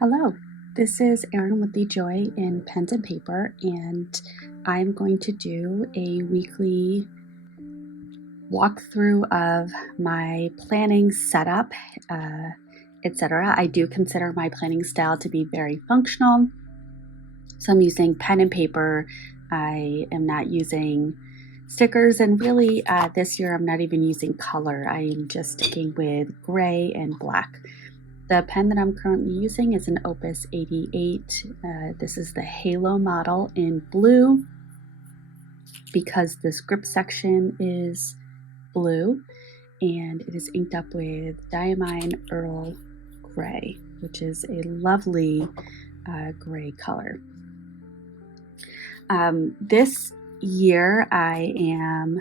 Hello, this is Erin with the Joy in Pens and Paper, and I'm going to do a weekly walkthrough of my planning setup, etc. I do consider my planning style to be very functional, so I'm using pen and paper. I am not using stickers, and really this year I'm not even using color. I am just sticking with gray and black. The pen that I'm currently using is an Opus 88. This is the Halo model in blue because this grip section is blue, and it is inked up with Diamine Earl Gray, which is a lovely gray color. This year I am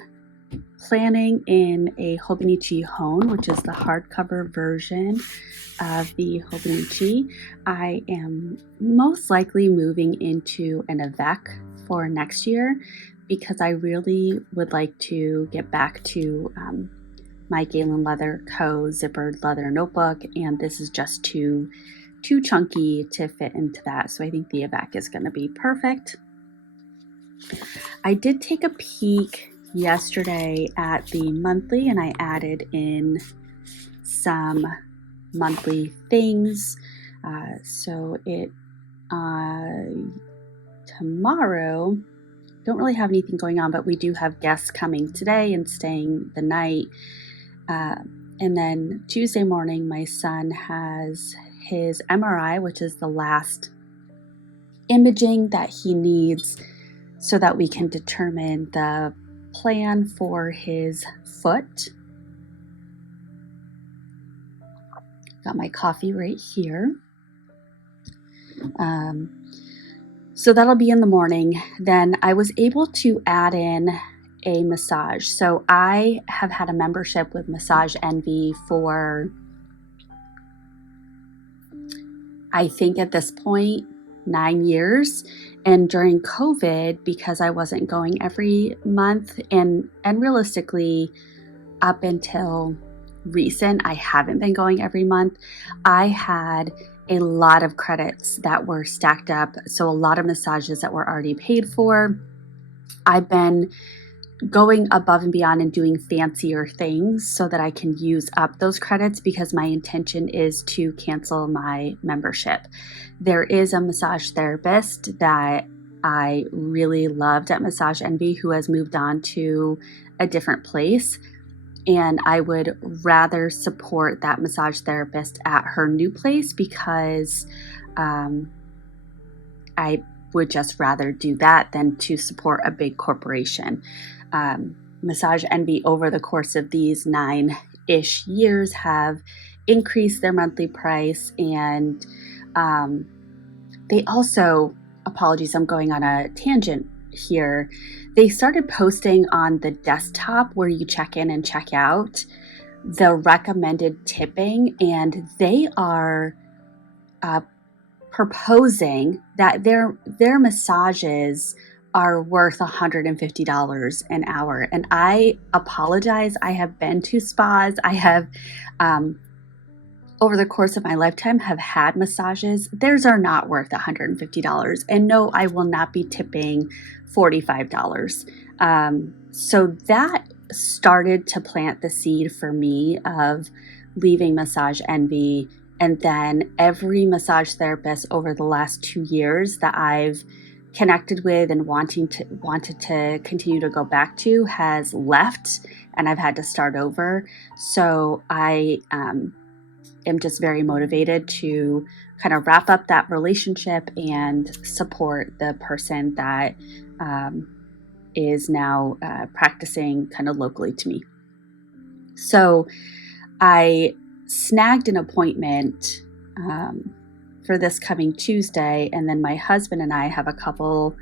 planning in a Hobonichi Hone, which is the hardcover version of the Hobonichi. I am most likely moving into an Avec for next year because I really would like to get back to my Galen Leather Co. zippered leather notebook, and this is just too chunky to fit into that, so I think the Avec is going to be perfect. I did take a peek yesterday at the monthly, and I added in some monthly things. So tomorrow, don't really have anything going on, but we do have guests coming today and staying the night. And then Tuesday morning, my son has his MRI, which is the last imaging that he needs so that we can determine the plan for his foot. Got my coffee right here. So that'll be in the morning. Then I was able to add in a massage. So I have had a membership with Massage Envy for, I think at this point, 9 years. And during COVID, because I wasn't going every month, and realistically up until recent, I haven't been going every month, I had a lot of credits that were stacked up. So a lot of massages that were already paid for. I've been going above and beyond and doing fancier things so that I can use up those credits because my intention is to cancel my membership. There is a massage therapist that I really loved at Massage Envy who has moved on to a different place, and I would rather support that massage therapist at her new place because I would just rather do that than to support a big corporation. Massage Envy over the course of these 9-ish years have increased their monthly price, and they also, apologies, I'm going on a tangent here. They started posting on the desktop where you check in and check out the recommended tipping, and they are proposing that their massages are worth $150 an hour. And I apologize. I have been to spas. I have, over the course of my lifetime, have had massages. Theirs are not worth $150. And no, I will not be tipping $45. So that started to plant the seed for me of leaving Massage Envy. And then every massage therapist over the last 2 years that I've connected with and wanted to continue to go back to has left, and I've had to start over. So I am just very motivated to kind of wrap up that relationship and support the person that is now practicing kind of locally to me. So I snagged an appointment for this coming Tuesday, and then my husband and I have a couple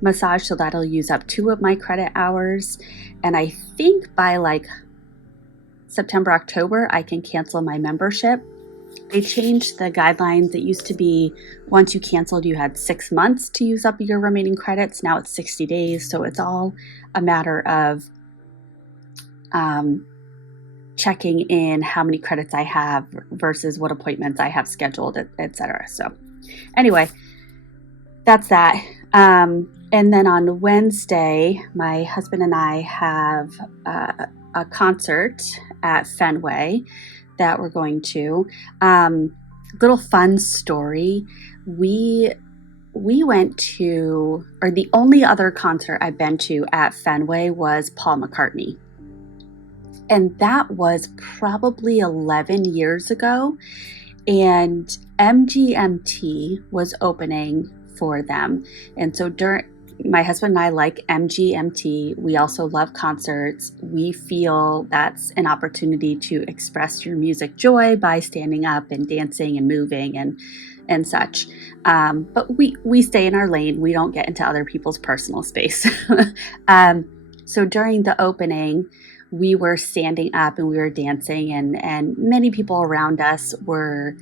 massage, so that'll use up 2 of my credit hours, and I think by like September, October, I can cancel my membership. They changed the guidelines. It used to be once you canceled, you had 6 months to use up your remaining credits. Now it's 60 days, so it's all a matter of checking in how many credits I have versus what appointments I have scheduled, etc. So anyway, that's that. And then on Wednesday, my husband and I have a concert at Fenway that we're going to. Little fun story. We went to, or the only other concert I've been to at Fenway was Paul McCartney. And that was probably 11 years ago. And MGMT was opening for them. And so my husband and I like MGMT. We also love concerts. We feel that's an opportunity to express your music joy by standing up and dancing and moving and such. But we stay in our lane. We don't get into other people's personal space. So during the opening, we were standing up and we were dancing, and many people around us were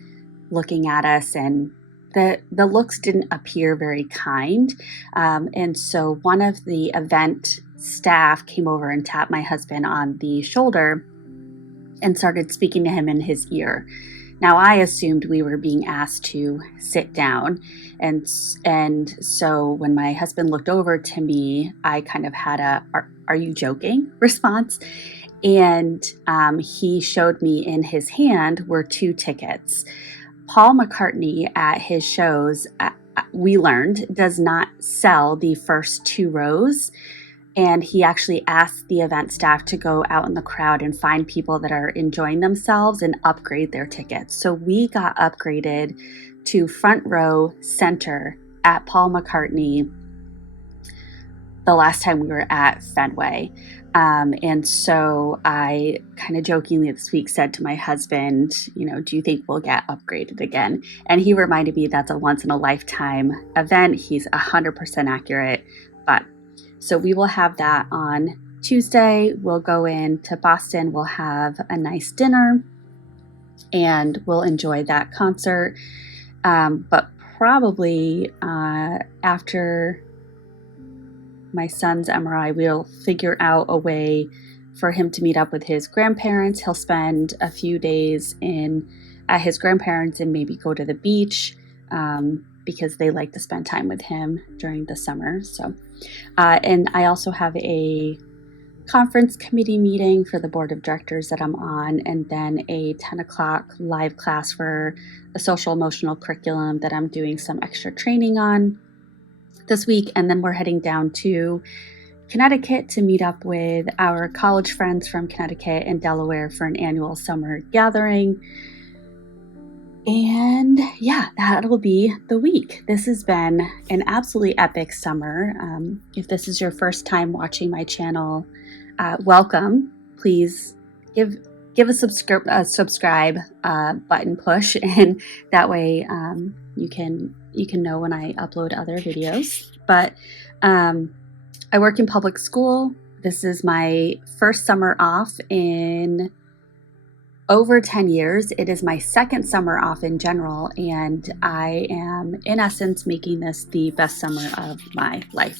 looking at us, and the looks didn't appear very kind. And so one of the event staff came over and tapped my husband on the shoulder and started speaking to him in his ear. Now, I assumed we were being asked to sit down. And so when my husband looked over to me, I kind of had are you joking response. And he showed me in his hand were 2 tickets. Paul McCartney at his shows, we learned, does not sell the first 2 rows. And he actually asked the event staff to go out in the crowd and find people that are enjoying themselves and upgrade their tickets. So we got upgraded to front row center at Paul McCartney the last time we were at Fenway. And so I kind of jokingly this week said to my husband, do you think we'll get upgraded again? And he reminded me that's a once in a lifetime event. He's 100% accurate. But so we will have that on Tuesday. We'll go into Boston. We'll have a nice dinner and we'll enjoy that concert. But probably after my son's MRI, we'll figure out a way for him to meet up with his grandparents. He'll spend a few days at his grandparents and maybe go to the beach because they like to spend time with him during the summer. So, and I also have a conference committee meeting for the board of directors that I'm on, and then a 10 o'clock live class for a social emotional curriculum that I'm doing some extra training on this week. And then we're heading down to Connecticut to meet up with our college friends from Connecticut and Delaware for an annual summer gathering. And yeah, that'll be the week. This has been an absolutely epic summer. If this is your first time watching my channel, welcome. Please give a subscribe button push, and that way you can know when I upload other videos. But I work in public school. This is my first summer off in over 10 years. It is my second summer off in general, and I am in essence making this the best summer of my life.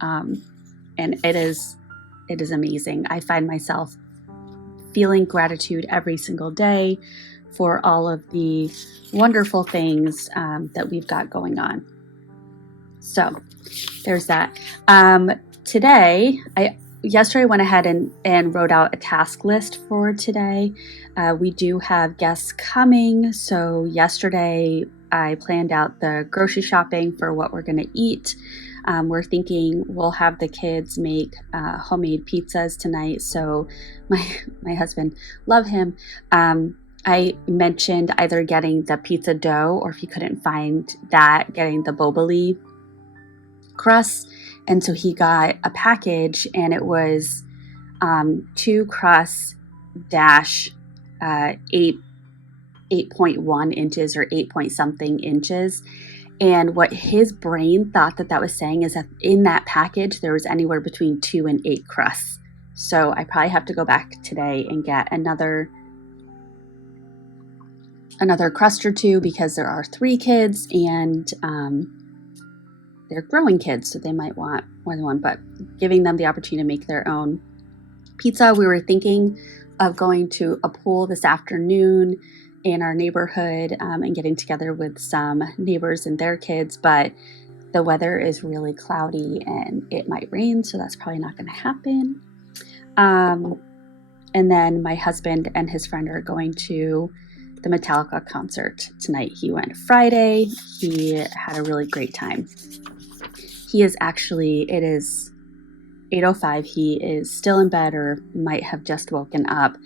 And it is amazing. I find myself feeling gratitude every single day for all of the wonderful things that we've got going on. So there's that. Yesterday I went ahead and wrote out a task list for today. We do have guests coming. So yesterday I planned out the grocery shopping for what we're going to eat. We're thinking we'll have the kids make homemade pizzas tonight. So my husband, love him. I mentioned either getting the pizza dough, or if you couldn't find that, getting the Boboli crust. And so he got a package, and it was 2 crusts dash 8.1 inches or 8 point something inches. And what his brain thought that was saying is that in that package, there was anywhere between 2 and 8 crusts. So I probably have to go back today and get another crust or 2, because there are 3 kids, and they're growing kids, so they might want more than one, but giving them the opportunity to make their own pizza. We were thinking of going to a pool this afternoon in our neighborhood and getting together with some neighbors and their kids, but the weather is really cloudy and it might rain, so that's probably not going to happen. And then my husband and his friend are going to the Metallica concert tonight. He went Friday. He had a really great time. He is actually, it is 8:05. He is still in bed or might have just woken up.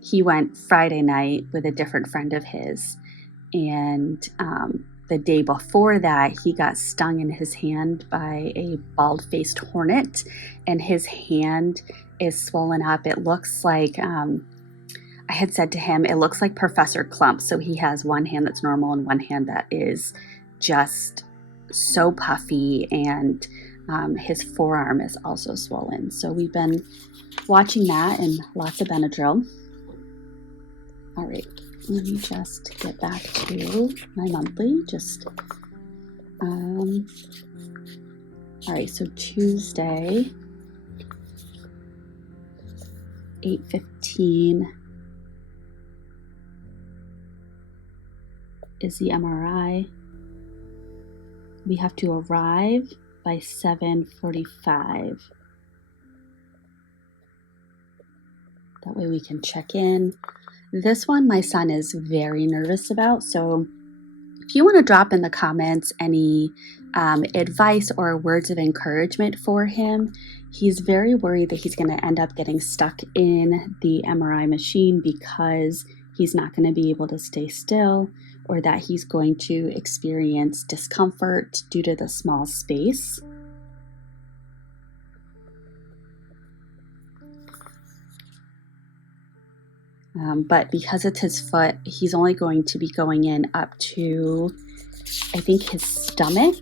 He went Friday night with a different friend of his. And the day before that, he got stung in his hand by a bald-faced hornet, and his hand is swollen up. It looks like, I had said to him, it looks like Professor Clump. So he has one hand that's normal and one hand that is just so puffy, and his forearm is also swollen. So we've been watching that and lots of Benadryl. All right, let me just get back to my monthly. All right, so Tuesday, 8:15 is the MRI. We have to arrive by 7:45. That way we can check in. This one my son is very nervous about, so if you want to drop in the comments any advice or words of encouragement for him, he's very worried that he's going to end up getting stuck in the MRI machine because he's not going to be able to stay still, or that he's going to experience discomfort due to the small space. But because it's his foot, he's only going to be going in up to, I think, his stomach.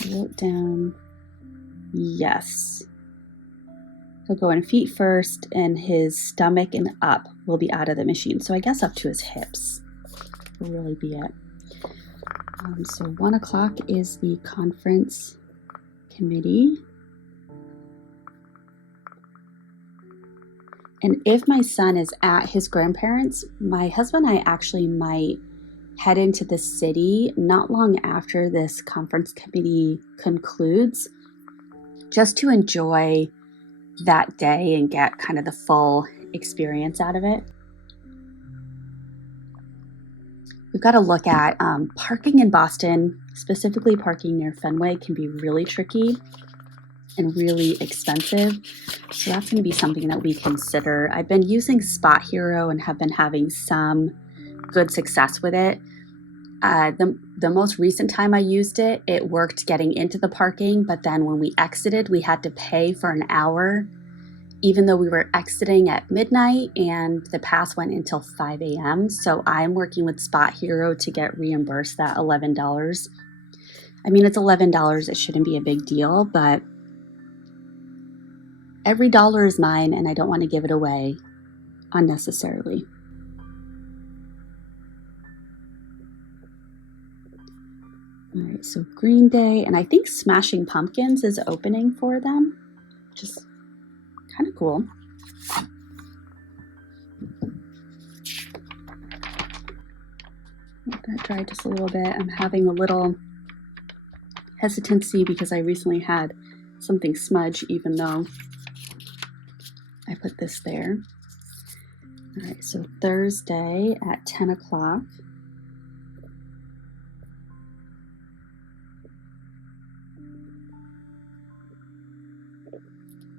I wrote down, yes. He'll go in feet first, and his stomach and up will be out of the machine. So I guess up to his hips will really be it. So 1 o'clock is the conference committee. And if my son is at his grandparents', my husband and I actually might head into the city not long after this conference committee concludes, just to enjoy that day and get kind of the full experience out of it. We've got to look at parking in Boston, specifically parking near Fenway, can be really tricky and really expensive. So that's going to be something that we consider. I've been using Spot Hero and have been having some good success with it. The most recent time I used it, it worked getting into the parking, but then when we exited, we had to pay for an hour, even though we were exiting at midnight and the pass went until 5 a.m. So I'm working with Spot Hero to get reimbursed that $11. I mean, it's $11. It shouldn't be a big deal, but every dollar is mine and I don't want to give it away unnecessarily. All right, so Green Day, and I think Smashing Pumpkins is opening for them, which is kind of cool. Let that dry just a little bit. I'm having a little hesitancy because I recently had something smudge, even though I put this there. All right, so Thursday at 10 o'clock.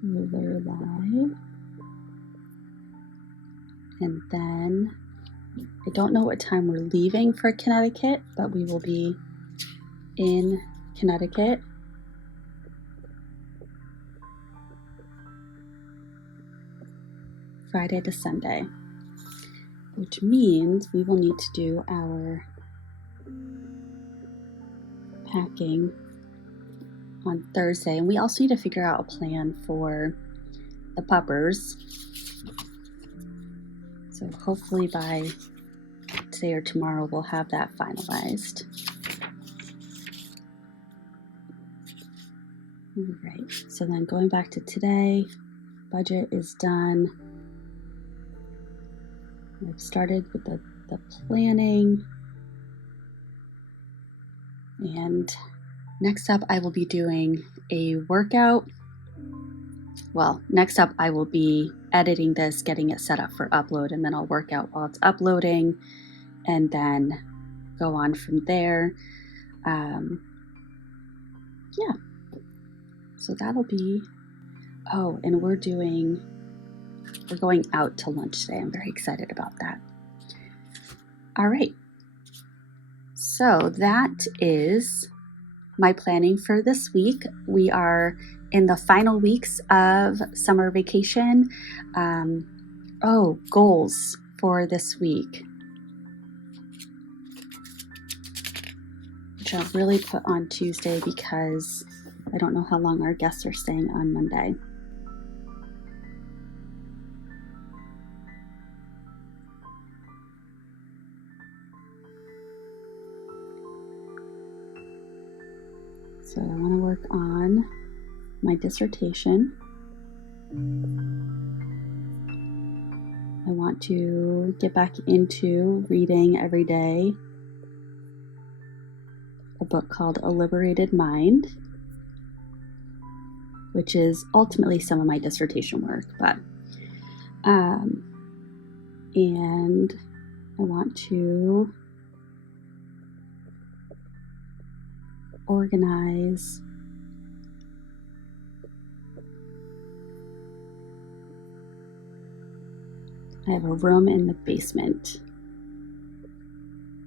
We're live. And then I don't know what time we're leaving for Connecticut, but we will be in Connecticut. Friday to Sunday, which means we will need to do our packing on Thursday, and we also need to figure out a plan for the puppers. So hopefully by today or tomorrow we'll have that finalized. All right, so then going back to today, budget is done. I've started with the planning. And next up, I will be doing a workout. Well, next up, I will be editing this, getting it set up for upload, and then I'll work out while it's uploading, and then go on from there. Yeah. So that'll be. Oh, and we're going out to lunch today. I'm very excited about that. All right. So that is my planning for this week. We are in the final weeks of summer vacation. Goals for this week, which I'll really put on Tuesday because I don't know how long our guests are staying on Monday. So I want to work on my dissertation. I want to get back into reading every day a book called A Liberated Mind, which is ultimately some of my dissertation work, but and I want to organize I have a room in the basement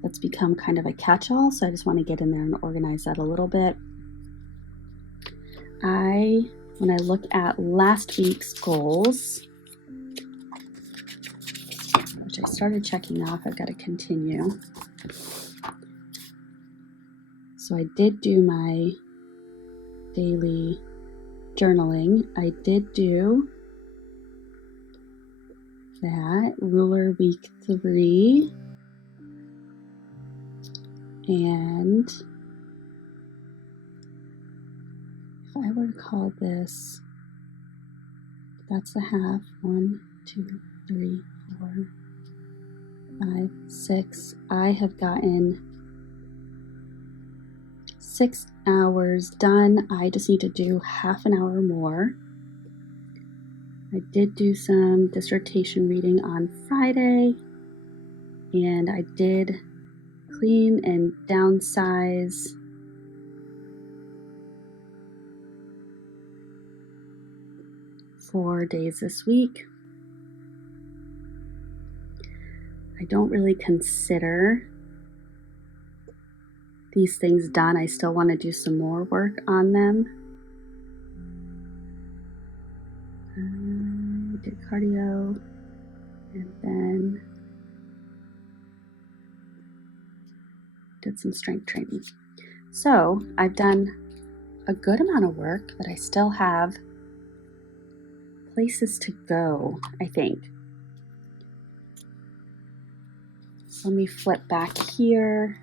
that's become kind of a catch-all, so I just want to get in there and organize that a little bit. When I look at last week's goals, which I started checking off, I've got to continue. So I did do my daily journaling. I did do that, ruler week 3, and if I were to call this, that's the half, 1, 2, 3, 4, 5, 6. I have gotten 6 hours done. I just need to do half an hour more. I did do some dissertation reading on Friday, and I did clean and downsize four days this week. I don't really consider these things done. I still want to do some more work on them. I did cardio, and then did some strength training. So I've done a good amount of work, but I still have places to go, I think. Let me flip back here.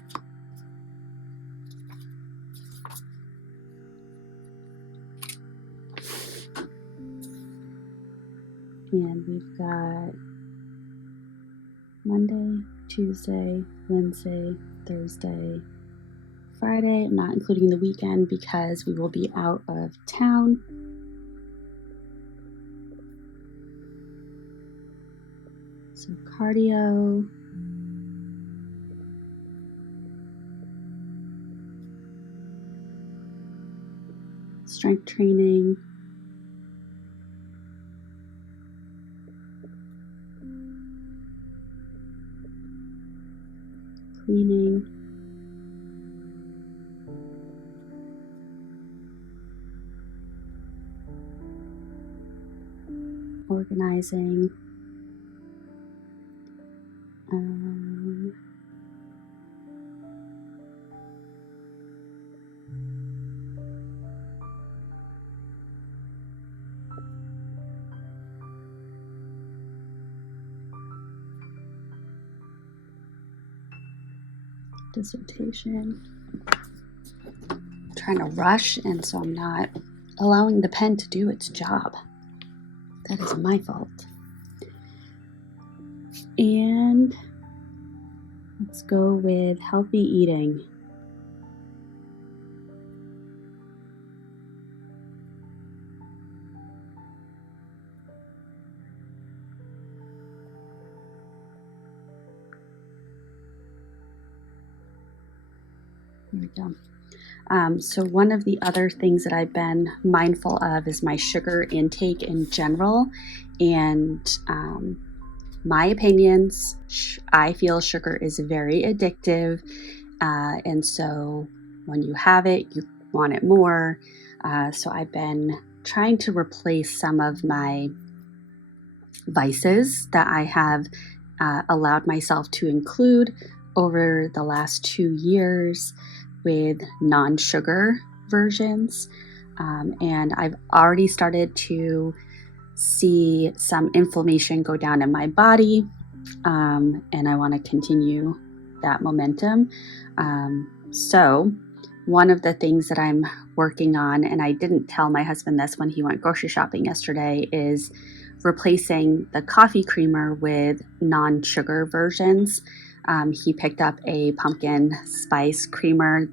And we've got Monday, Tuesday, Wednesday, Thursday, Friday. I'm not including the weekend because we will be out of town. So cardio. Strength training. Cleaning. Organizing. Dissertation. I'm trying to rush, and so I'm not allowing the pen to do its job. That is my fault. And let's go with healthy eating. Here we go. So one of the other things that I've been mindful of is my sugar intake in general. And my opinions, I feel sugar is very addictive. And so when you have it, you want it more. So I've been trying to replace some of my vices that I have allowed myself to include over the last 2 years with non-sugar versions. And I've already started to see some inflammation go down in my body, and I want to continue that momentum. So one of the things that I'm working on, and I didn't tell my husband this when he went grocery shopping yesterday, is replacing the coffee creamer with non-sugar versions. He picked up a pumpkin spice creamer.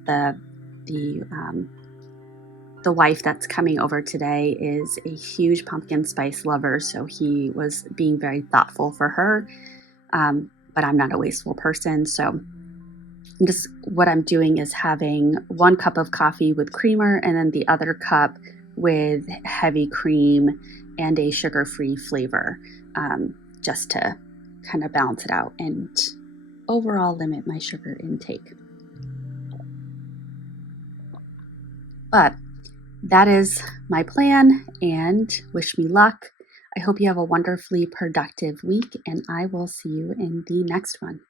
The wife that's coming over today is a huge pumpkin spice lover, so he was being very thoughtful for her. But I'm not a wasteful person, so what I'm doing is having 1 cup of coffee with creamer and then the other cup with heavy cream and a sugar-free flavor, just to kind of balance it out and overall limit my sugar intake. But that is my plan, and wish me luck. I hope you have a wonderfully productive week, and I will see you in the next one.